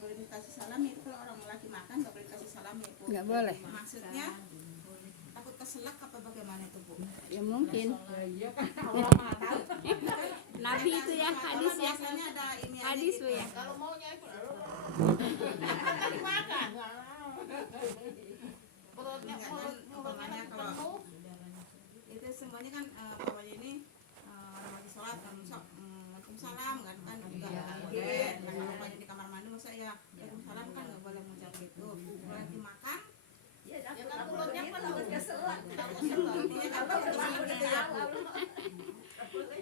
boleh dikasih salam itu kalau orang laki makan nggak boleh dikasih salam ya Bu. Nggak boleh. Maksudnya takut keselak apa bagaimana itu Bu? Ya mungkin. Iya kan orang mah tahu. Nabi itu ya hadis ya. Biasanya ada ini Hadis gitu. Bu ya. Kalau maunya itu kan dimakan. Perutnya Enggak kan umpamanya kalau penuh. itu semuanya kan umpamanya ini orang lagi sholat kan Waalaikumsalam kan enggak boleh kan umpamanya di kamar mandi masa ya Waalaikumsalam kan enggak boleh mengucap gitu. Kalau lagi makan Ya kan perutnya penuh. keselak ini kan keselak gitu ya Bu.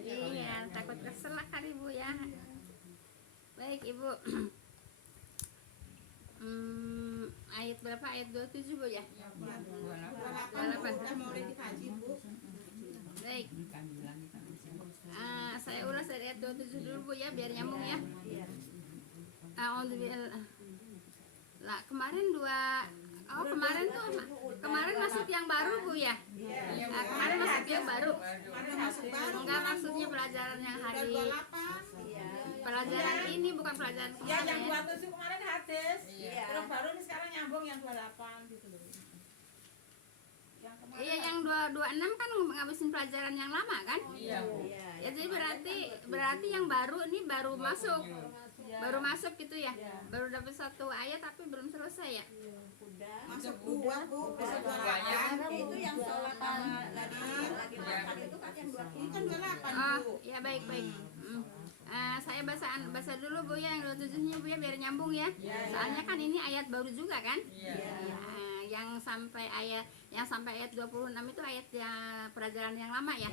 Iya, takut keselak kan Ibu ya. Baik Ibu. Ayat berapa? Ayat 27 Bu ya? Walaupun udah mau dikaji Bu. Baik. Saya ulas dari ayat 27 dulu Bu ya, biar nyambung ya. Lah kemarin kemarin masuk yang baru Bu ya? Kemarin masuk yang baru. Enggak, maksudnya pelajaran yang hari 28 pelajaran ini bukan pelajaran Ya kemarin yang ya. 27 kemarin hadis. Terus baru ini sekarang nyambung yang 28 gitu loh. Yang kemarin. Iya, yang 226 kan ngabisin pelajaran yang lama kan? Iya. Ya jadi berarti yang baru ini baru masuk. Baru masuk gitu ya. Baru dapat satu ayat tapi belum selesai ya. masuk 2 Bu, bisa 28 Itu yang sholat sama lagi makan itu kan yang ini kan 28 Oh, Bu. ya baik. Saya baca dulu Bu ya yang 27-nya Bu ya biar nyambung ya. Soalnya kan ini ayat baru juga kan? Yang sampai ayat 26 itu ayat yang pelajaran yang lama ya.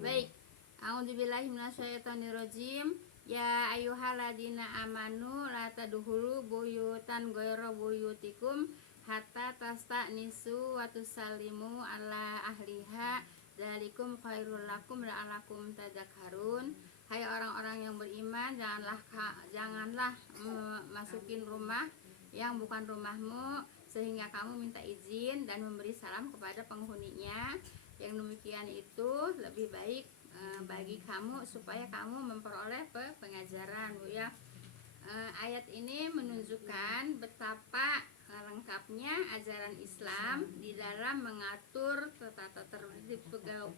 Baik. A'udzubillahi minasyaitonirrajim. Ya ayyuhalladzina amanu la tadkhulu buyutan ghairu buyutikum hatta tasta'nisu wa tusallimu ala ahliha dzalikum khairul lakum la'allakum tadzakkarun. Hai orang-orang yang beriman, janganlah masukin rumah yang bukan rumahmu sehingga kamu minta izin dan memberi salam kepada penghuninya. Yang demikian itu lebih baik bagi kamu supaya kamu memperoleh pengajaran Bu ya. Ayat ini menunjukkan betapa lengkapnya ajaran Islam di dalam mengatur tata tertib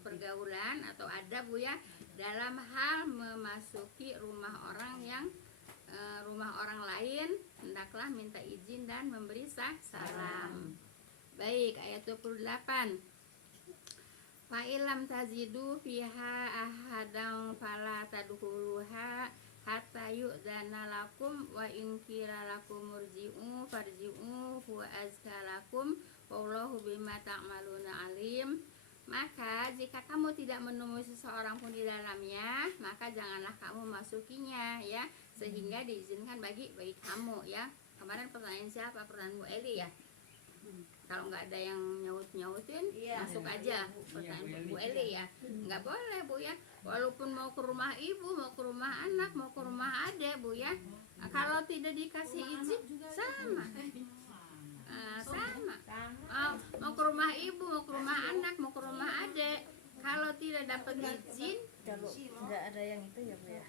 pergaulan atau adab Bu ya, dalam hal memasuki rumah orang lain hendaklah minta izin dan memberi salam. Baik, ayat 28. Fa ilam tazidu fiha ahadan fala tadkhuluha hatta yu'dzana lakum wa in qila lakum murji'u farji'u huwa azka lakum wallahu bima ta'maluna alim. Maka jika kamu tidak menemui seseorang pun di dalamnya, maka janganlah kamu masukinya ya, sehingga diizinkan bagi kamu ya. Kemarin pertanyaan siapa? Pertanyaan Bu Eli ya. Kalau nggak ada yang nyautin masuk aja pertanyaan Bu Eli ya. Nggak boleh Bu ya, walaupun mau ke rumah ibu, mau ke rumah anak, mau ke rumah adek Bu ya, kalau tidak dikasih izin sama mau ke rumah ibu, mau ke rumah anak, mau ke rumah adek, kalau tidak dapat izin kalau nggak ada yang itu ya Bu ya.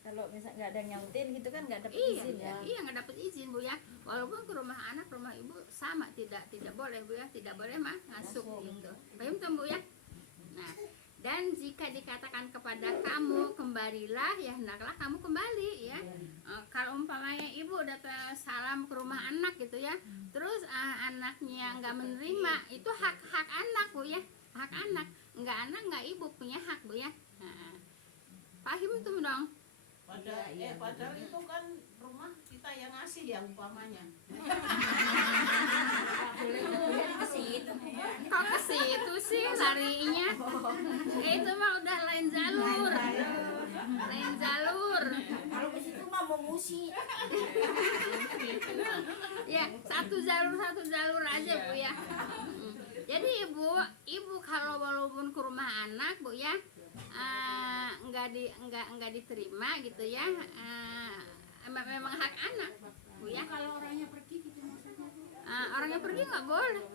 Kalau misal nggak ada yang nyautin gitu kan nggak dapat iya izin ya. iya nggak dapat izin Bu ya, walaupun ke rumah anak, rumah ibu sama, tidak boleh Bu ya, tidak boleh masuk gitu. Paham tuh Bu ya. Nah, dan jika dikatakan kepada kamu kembalilah, ya hendaklah kamu kembali ya. Kalau umpamanya ibu datang salam ke rumah anak gitu ya, terus anaknya nggak menerima, itu hak anak Bu ya, hak anak. Nggak ibu punya hak Bu ya. Paham tuh dong. Padahal itu kan rumah kita yang ngasih ya umpamanya. Kok ke situ sih larinya? Itu mah udah lain jalur. Kalau ke situ mah mau musik. Ya, satu jalur aja Bu ya. Jadi ibu kalau walaupun ke rumah anak Bu ya, nggak diterima gitu ya, memang hak anak Bu ya. Kalau orangnya pergi gitu maksudnya Bu? Orangnya pergi nggak boleh,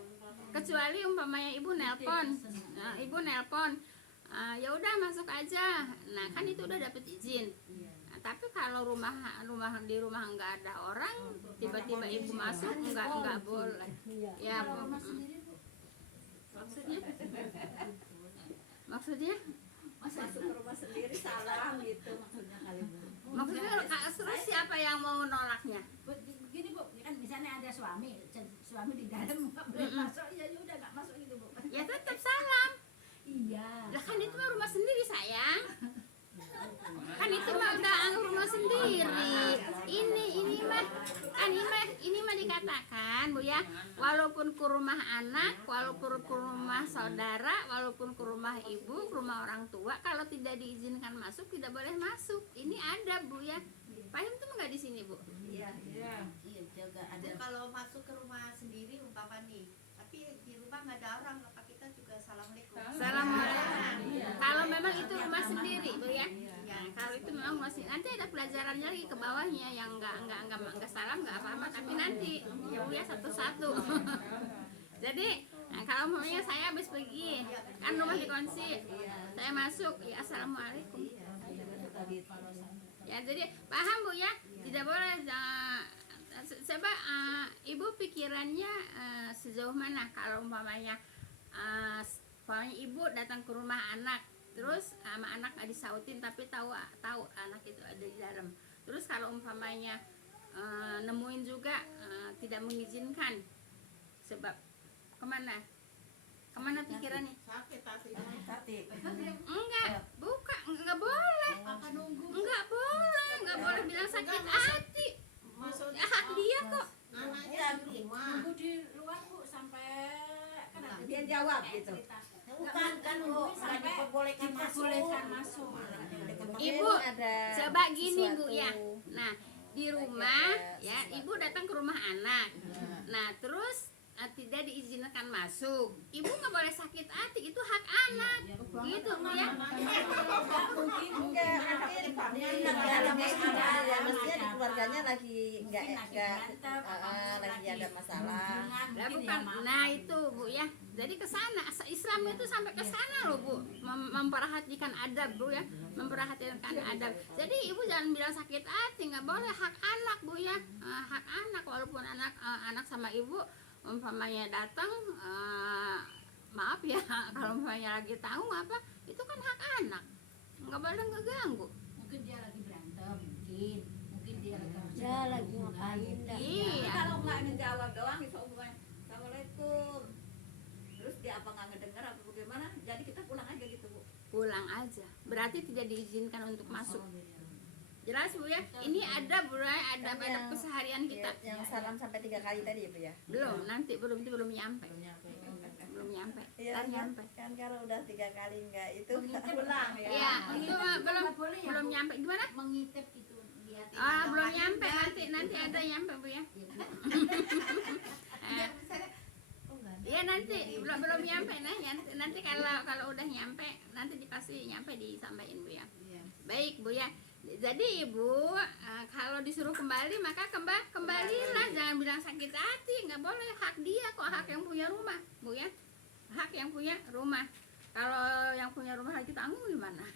kecuali umpamanya ibu nelpon, ya udah masuk aja. Nah kan itu udah dapet izin. Nah, tapi kalau di rumah nggak ada orang, tiba-tiba ibu masuk nggak boleh. Ya, Kalau rumah sendiri Bu, maksudnya Masuk ke rumah sendiri salam gitu maksudnya kali Bu. maksudnya terus siapa yang mau nolaknya? begini Bu, kan misalnya ada suami di dalam nggak boleh masuk, ya udah nggak masuk gitu Bu. Ya tetap salam. Iya. Lah kan itu mah rumah sendiri sayang. Kan itu mah udah rumah sendiri. Ini mah dikatakan Bu ya, walaupun ke rumah anak, walaupun ke rumah saudara, walaupun ke rumah ibu, ke rumah orang tua, kalau tidak diizinkan masuk tidak boleh masuk. Ini ada Bu ya. Paham tuh nggak di sini Bu? Iya. Iya. Iya juga ada. Ada kalau masuk ke rumah sendiri umpama nih, tapi di rumah nggak ada orang, maka kita juga assalamualaikum. Assalamualaikum. Iya. Kalau memang itu rumah sendiri Bu ya. Iya. Ya, kalau itu memang masih nanti ada pelajarannya lagi ke bawahnya yang enggak salam enggak apa-apa, tapi nanti ya Bu ya satu-satu. Jadi kalau maunya saya habis pergi kan rumah dikunci, saya masuk ya assalamualaikum. Ya jadi paham Bu ya, tidak boleh. Coba ibu pikirannya sejauh mana kalau umpamanya ibu datang ke rumah anak, terus sama anak nggak disautin tapi tahu anak itu ada di dalam. Terus kalau umpamanya nemuin juga tidak mengizinkan, sebab kemana pikirannya? Sakit hati. Enggak boleh, nggak boleh bilang sakit hati. Maksudnya Ya, hak dia kok. anaknya di rumah. Nunggu di luar Bu sampai kan ada Dia jawab gitu. cerita. Bukan kan Bu, nggak diperbolehkan masuk. Ibu, ada coba gini Bu sesuatu. ya. Nah, di rumah ya, ibu datang ke rumah anak. Nah, terus tidak diizinkan masuk. Ibu nggak boleh sakit hati, itu hak anak. Gitu Bu ya. Enggak, mungkin dalamnya ada ya, maksudnya di keluarganya lagi enggak lagi ada masalah. Lah bukan. Nah, itu Bu ya. Jadi ke sana Islam itu sampai ke sana loh Bu. Memperhatikan adab Bu ya. Memperhatikan adab. Jadi ibu jangan bilang sakit hati, nggak boleh, hak anak Bu ya. Hak anak walaupun anak sama ibu umpamanya datang maaf ya kalau umpamanya lagi tahu apa itu kan hak anak, nggak boleh ngeganggu. Mungkin dia lagi berantem, mungkin dia lagi Ya lagi ngapain dah. Iya. Kalau nggak ngejawab doang itu hubungan assalamualaikum. Terus dia apa nggak ngedengar apa bagaimana? Jadi kita pulang aja gitu Bu. Pulang aja, berarti tidak diizinkan untuk masuk. Jelas Bu ya, ini ada Bu ya, ada pada keseharian kita. Yang salam sampai 3 kali tadi ya Bu ya. Belum, nanti belum nyampe. Belum nyampe. Iya Ntar nyampe. kan kalau udah 3 kali enggak itu pulang ya. Iya, itu belum nyampe. Gimana? mengintip gitu lihat. Belum nyampe, nanti ada nyampe Bu ya. Ya nanti belum nyampe nanti kalau udah nyampe nanti pasti nyampe disampaikan Bu ya. Baik Bu ya. Jadi Ibu kalau disuruh kembali maka kembalilah, jangan bilang sakit hati, nggak boleh, hak dia kok, hak yang punya rumah Bu ya, hak yang punya rumah. Kalau yang punya rumah lagi tanggung gimana?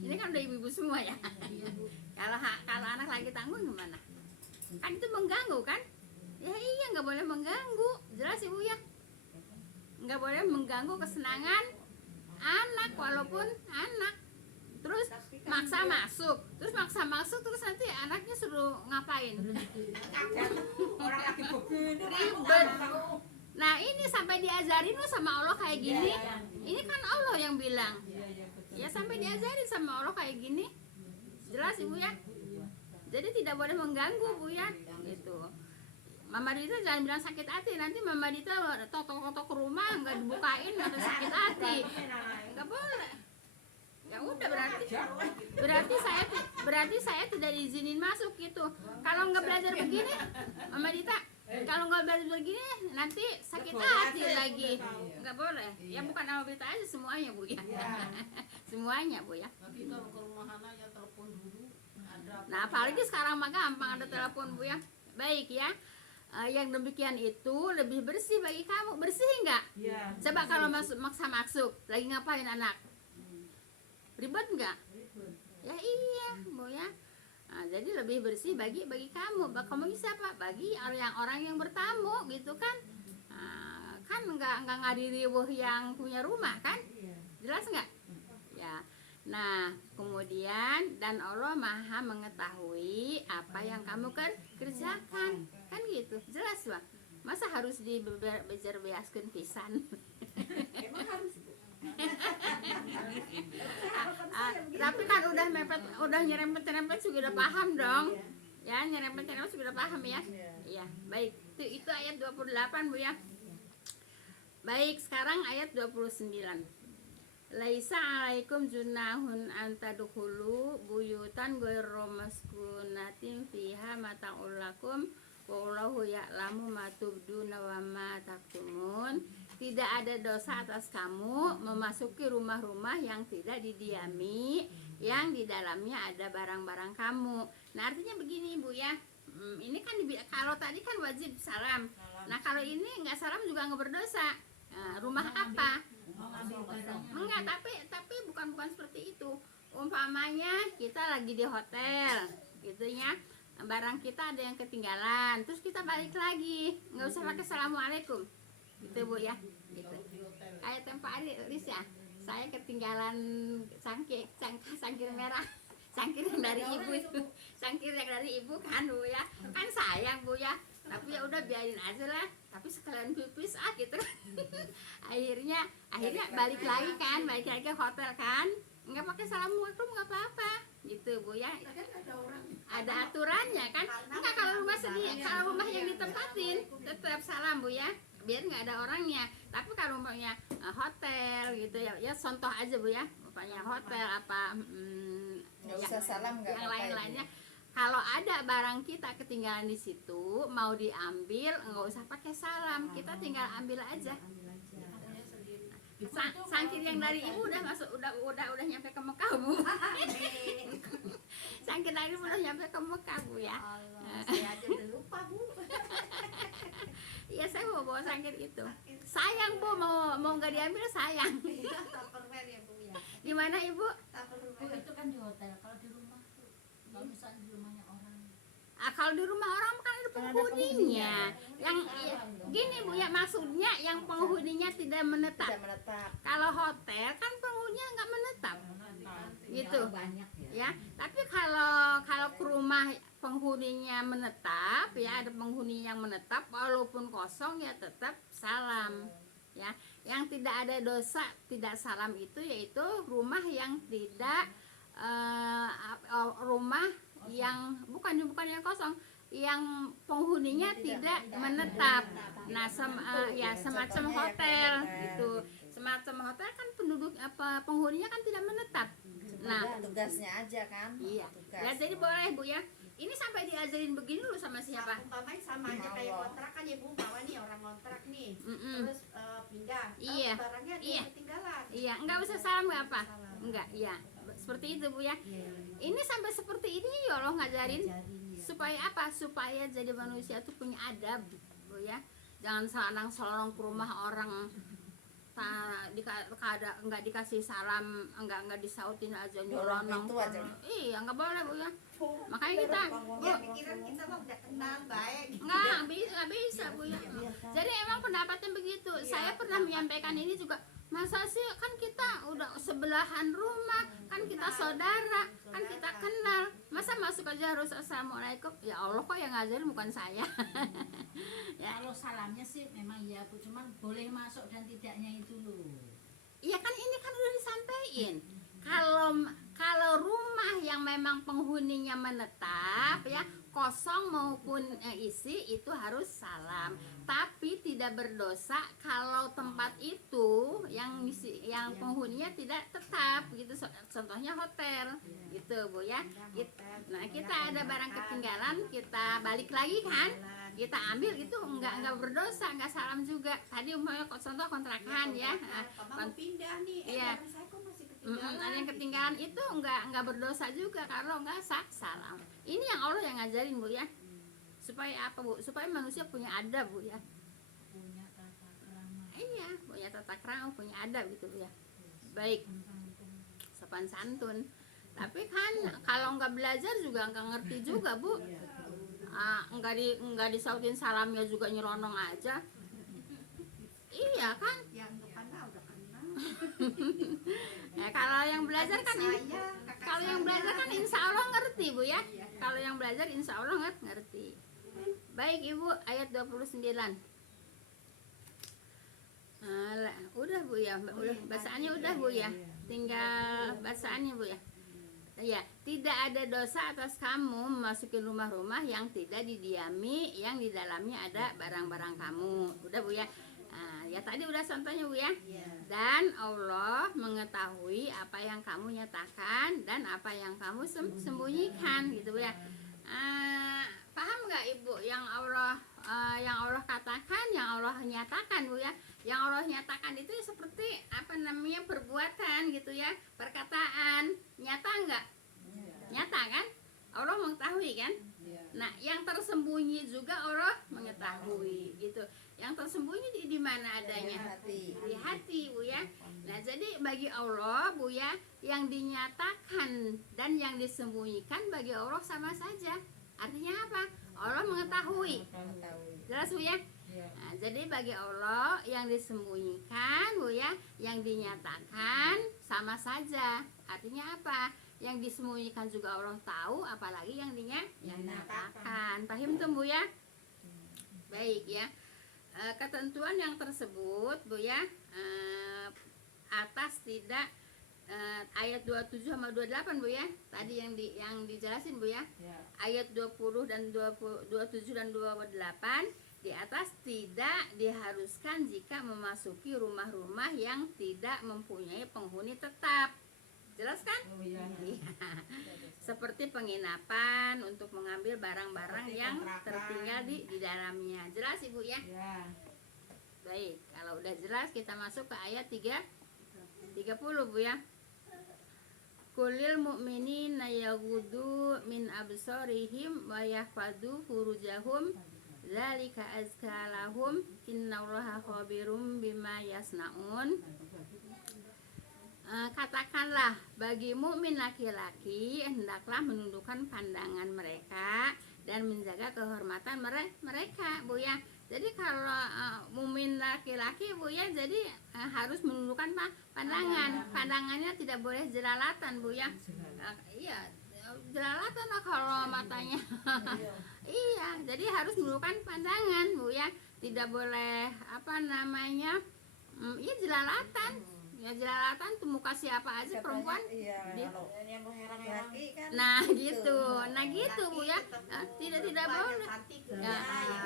Ini kan udah ibu-ibu semua ya. Kalau anak lagi tanggung gimana? Kan itu mengganggu kan? Ya iya, nggak boleh mengganggu, jelas Ibu ya. Nggak boleh mengganggu kesenangan anak walaupun anak. Terus maksa masuk terus nanti anaknya suruh ngapain? Orang lagi begini. Ribet. Nah ini sampai diajarin lu sama Allah kayak gini. Ini kan Allah yang bilang. Ya sampai diajarin sama Allah kayak gini. Jelas Ibu ya. Jadi tidak boleh mengganggu Bu ya. Gitu. Mama Dita jangan bilang sakit hati, nanti Mama Dita totok-totok ke rumah nggak dibukain atau sakit hati. Nggak boleh. Ya udah berarti saya tidak diizinin masuk gitu. Kalau nggak belajar begini, Mama Dita, kalau nggak belajar begini nanti sakit hati lagi. Nggak boleh. Ya bukan Mama Dita aja, semuanya Bu ya. Semuanya Bu ya. Nanti kalau ke rumah anak ya telepon dulu. Nah apalagi sekarang mah gampang ada telepon Bu ya. Baik ya. Yang demikian itu lebih bersih bagi kamu. Bersih nggak? Iya. Coba kalau maksa masuk, lagi ngapain anak? Ribet nggak? Ya iya Bu ya. Nah, jadi lebih bersih bagi kamu. Kamu siapa? Bagi orang yang bertamu gitu kan. Kan nggak ngadiri yang punya rumah kan? Jelas nggak? Ya. Nah, kemudian dan Allah Maha mengetahui apa yang kamu kerjakan. Kan gitu. Jelas, Bang. Masa harus dibejar-beaskeun pisan? Emang harus Bu. Tapi kan udah nyerempet juga udah paham dong. Ya, nyerempet juga udah paham ya. Iya, baik. Itu ayat 28, Bu ya. Baik, sekarang ayat 29. Laisa alaikum junahun antadkhulu buyutan ghairu maskunatin fiha mata'ul lakum wallahu ya'lamu ma tubduna wa ma taktumun. Tidak ada dosa atas kamu memasuki rumah-rumah yang tidak didiami, yang di dalamnya ada barang-barang kamu. Nah, artinya begini, Bu ya. Ini kan kalau tadi kan wajib salam. Nah, kalau ini nggak salam juga nggak berdosa. Rumah apa? Enggak, tapi bukan seperti itu. Umpamanya kita lagi di hotel, gitu ya. Barang kita ada yang ketinggalan, terus kita balik lagi, nggak usah pakai assalamualaikum, gitu Bu ya. Gitu. Kayak tempo Aris ya, saya ketinggalan cangkir merah, cangkir yang dari ibu itu, cangkir yang dari ibu kan Bu ya, kan sayang Bu ya. Tapi ya udah biarin aja lah, tapi sekalian pipis gitu. akhirnya balik lagi ke hotel kan, nggak pakai assalamualaikum nggak apa-apa gitu Bu ya. Ada aturannya kan. Enggak, kalau rumah yang ditempatin tetap salam Bu ya, biar nggak ada orangnya. Tapi kalau umpamanya hotel gitu ya contoh aja Bu ya, umpamanya hotel apa Nggak usah salam, nggak yang apa-apa, lain-lainnya. Kalau ada barang kita ketinggalan di situ mau diambil, nggak usah pakai salam, kita tinggal ambil aja. Sangkir yang dari ibu udah masuk, udah nyampe ke Mekah Bu. Sangkir dari ibu udah nyampe ke Mekah Bu ya. Saya aja udah lupa Bu. Iya, saya mau bawa sangkir itu. Sayang Bu, mau nggak diambil sayang. Tupperware ya Bu ya. Di mana Ibu? Bu, Tupperware. itu kan di hotel. Kalau di rumah tuh, kalau misalnya di rumahnya orang. Kalau di rumah orang kan ada penghuninya. Yang gini Bu ya, maksudnya yang penghuninya tidak menetap. Tidak menetap. Kalau hotel kan penghuninya nggak menetap, gitu. Banyak ya. Ya, tapi kalau ke rumah penghuninya menetap, ya ada penghuni yang menetap, walaupun kosong ya tetap salam. Ya, yang tidak ada dosa tidak salam itu yaitu rumah yang tidak rumah yang bukan yang kosong, yang penghuninya tidak menetap. Nah, semacam hotel gitu. Semacam hotel kan penghuninya kan tidak menetap. Nah, Tugasnya aja kan. iya. Tugas. Ya, jadi boleh Bu ya. Ini sampai diajarin begini dulu sama siapa? Umpamanya sama aja kayak kontrakan ya Bu, bawa nih orang kontrak nih. Terus pindah. Iya. Barangnya ada Iya. yang ketinggalan. Iya, enggak usah salam nggak apa? Salam. Enggak, iya. Seperti itu Bu ya. Iya. Ini sampai seperti ini ya Allah ngajarin Ajarin ya. supaya apa? Supaya jadi manusia tuh punya adab Bu ya. Jangan selonang ke rumah orang nggak dikasih salam, nggak disautin aja nyolong itu aja. iya nggak boleh Bu ya. Makanya kita Ya pikiran kita mah udah kenal baik. nggak bisa Bu ya. Jadi emang pendapatnya begitu. Saya pernah menyampaikan ini juga. Masa sih, kan kita udah sebelahan rumah, kan kita saudara, kan kita kenal. Masa masuk aja harus assalamualaikum? Ya Allah kok yang ngajarin bukan saya. Ya. Kalau salamnya sih memang iya Bu, cuman boleh masuk dan tidaknya itu loh. Iya kan ini kan udah disampaikan. Kalau rumah yang memang penghuninya menetap ya, kosong maupun isi itu harus salam. Tapi tidak berdosa kalau tempat itu yang penghuninya tidak tetap gitu. Contohnya hotel gitu Bu ya. Nah, kita ada barang ketinggalan, kita balik lagi kan? Kita ambil itu enggak berdosa, enggak salam juga. Tadi umpamanya contoh kontrakan ya. Mau pindah nih. Iya. Barang saya kok masih ketinggalan. Ada yang ketinggalan itu enggak berdosa juga kalau enggak salam. Ini yang Allah yang ngajarin Bu ya. Supaya apa Bu? Supaya manusia punya adab Bu ya. Punya tata krama. Iya, punya tata krama, punya adab gitu Bu ya. Baik, sopan santun. Tapi kan kalau nggak belajar juga nggak ngerti juga, Bu. Nggak disautin salamnya juga nyelonong aja. Iya kan? Yang depan udah kenal. Ya, kalau yang belajar kan kalau yang belajar kan insya Allah ngerti, Bu ya. Kalau yang belajar insya Allah ngerti. Baik Ibu, ayat 29. Udah Bu ya, udah bacaannya udah Bu ya. Tinggal bacaannya Bu ya. Ya, tidak ada dosa atas kamu memasuki rumah-rumah yang tidak didiami, yang di dalamnya ada barang-barang kamu. Udah Bu ya. Ya tadi udah contohnya Bu ya. Dan Allah mengetahui apa yang kamu nyatakan dan apa yang kamu sembunyikan gitu Bu ya. Paham nggak Ibu yang Allah katakan, yang Allah nyatakan Bu ya? Yang Allah nyatakan itu seperti apa namanya perbuatan gitu ya, perkataan. Nyata nggak? Nyata kan? Allah mengetahui kan? Nah, yang tersembunyi juga Allah mengetahui gitu. Yang tersembunyi di mana adanya? Di hati Bu ya. Nah, jadi bagi Allah Bu ya, yang dinyatakan dan yang disembunyikan bagi Allah sama saja. Artinya apa? Allah mengetahui. Jelas Bu ya? Nah, jadi bagi Allah yang disembunyikan Bu ya, yang dinyatakan sama saja. Artinya apa? Yang disembunyikan juga Allah tahu, apalagi yang dinyatakan. Paham tuh Bu ya? Baik ya. Ketentuan yang tersebut Bu ya, atas tidak ayat 27 sama 28 Bu ya. Tadi yang dijelasin Bu ya. Ayat 20 dan 27 dan 28 di atas tidak diharuskan jika memasuki rumah-rumah yang tidak mempunyai penghuni tetap. Jelas kan? Iya. Seperti penginapan untuk mengambil barang-barang yang tertinggal di dalamnya. Jelas Ibu ya? Baik, kalau udah jelas kita masuk ke ayat 30 Bu ya. Kulil mu'minina yaghuddu min absarihim wa yahfadhu furujahum dzalika azka lahum innallaha khabirum bima yasnaun. Katakanlah bagi mukmin laki-laki hendaklah menundukkan pandangan mereka dan menjaga kehormatan mereka Bu ya. Jadi kalau mukmin laki-laki Bu ya, jadi harus menundukkan pandangannya tidak boleh jelalatan Bu ya. Iya, jelalatan lah kalau matanya. Iya, jadi harus menundukkan pandangan Bu ya. Tidak boleh apa namanya? Iya jelalatan. Ya jelalatan tuh muka siapa aja perempuan. Yang heran-heran kan. Nah gitu Bu ya. Tidak boleh. Ya,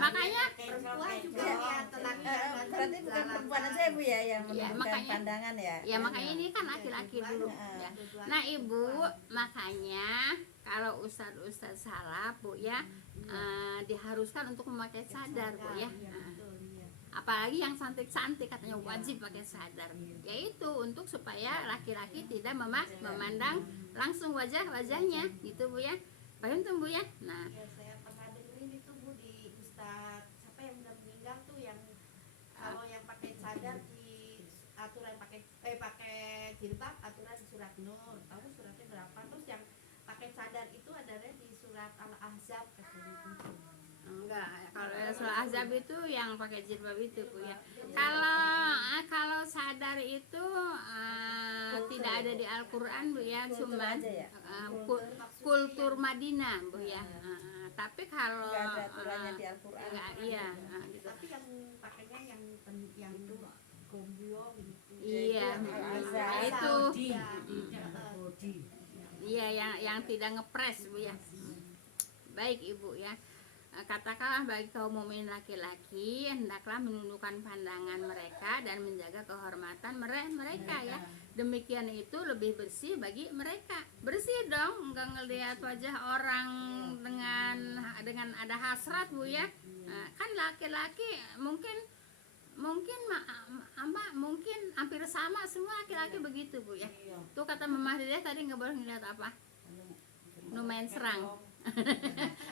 makanya Perempuan juga lihat laki Berarti bukan perempuan aja Bu ya yang menundukkan pandangan ya. Ya makanya ini kan laki-laki dulu ya. Nah Ibu, makanya kalau ustadz salah Bu ya, diharuskan untuk memakai cadar Bu ya. Apalagi yang cantik-cantik katanya wajib pakai cadar, yaitu untuk supaya laki-laki tidak memandang langsung wajahnya gitu Bu ya. Paham tuh Bu ya? Nah Ya, saya pernah dengerin itu Bu di Ustadz siapa yang udah meninggal tuh, yang kalau yang pakai cadar di aturan pakai jilbab aturan di surat Nur, tahu suratnya berapa, terus yang pakai cadar itu adanya di surat Al-Ahzab katanya gitu. enggak, kalau surah Ahzab itu yang pakai jilbab itu Bu ya. Kalau sadar itu tidak ada di Al-Qur'an Bu ya, cuma kultur Madinah Bu ya. Tapi kalau Nggak ada aturannya di Al-Qur'an. Iya, gitu. Tapi yang pakainya yang itu gombyo gitu. Iya, itu. Iya, yang tidak ngepres Bu ya. Baik Ibu ya. Katakanlah bagi kaum mukmin laki-laki hendaklah menundukkan pandangan mereka dan menjaga kehormatan mereka ya. Demikian itu lebih bersih bagi mereka. Bersih dong, enggak ngelihat wajah orang dengan ada hasrat Bu ya. Kan laki-laki mungkin hampir sama semua laki-laki begitu Bu ya. Tuh kata Mama Dede tadi nggak boleh ngeliat apa? Nu main serang.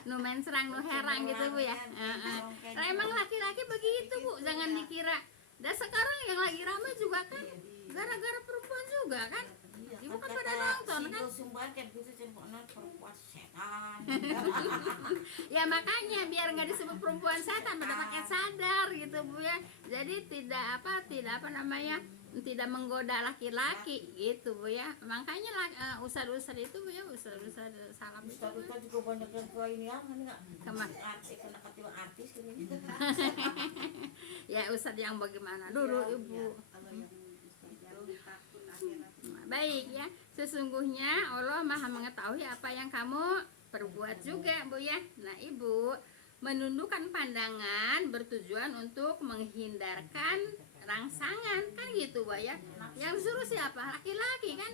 Nu main serang, nu herang gitu Bu ya. Nah, emang laki-laki begitu Bu, jangan dikira. Dan sekarang yang lagi ramai juga kan gara-gara perempuan juga kan. Di ibu kan pada nonton kan. Sumber kayak gitu cemponan perempuan setan. Ya makanya biar nggak disebut perempuan setan pada pakai sadar gitu Bu ya. Jadi tidak apa namanya, tidak menggoda laki-laki gitu Bu ya. Makanya ustad-ustad itu Bu ya, ustad-ustad salam itu Ustaz Ustaz juga banyak yang ke ini ya, nggak? Kemana? Artis, kena ketiwa artis gini. Ya ustad yang bagaimana dulu Iya, Ibu. iya. Kalau yang takut akhirat. Baik ya, sesungguhnya Allah Maha mengetahui apa yang kamu perbuat juga Bu ya. Nah Ibu, menundukkan pandangan bertujuan untuk menghindarkan rangsangan kan gitu Bu ya. Yang disuruh siapa? Laki-laki kan.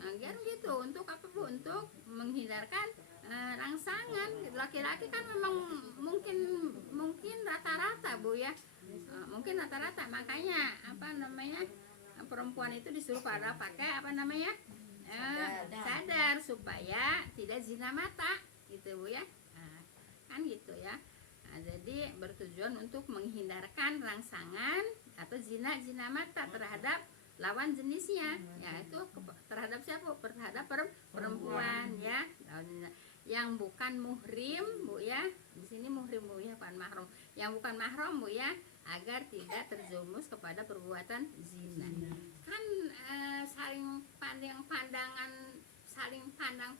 Nah, kan gitu. Untuk apa Bu? Untuk menghindarkan rangsangan. Laki-laki kan memang mungkin rata-rata Bu ya. Mungkin rata-rata, makanya apa namanya, perempuan itu disuruh pada pakai apa namanya, sadar supaya tidak zina mata gitu Bu ya. Nah, kan gitu ya. Nah, jadi bertujuan untuk menghindarkan rangsangan atau zina mata terhadap lawan jenisnya, yaitu terhadap siapa? Terhadap perempuan ya, yang bukan muhrim Bu ya. Di sini muhrim Bu ya, bukan mahram. Yang bukan mahram Bu ya, agar tidak terjerumus kepada perbuatan zina. Kan saling pandang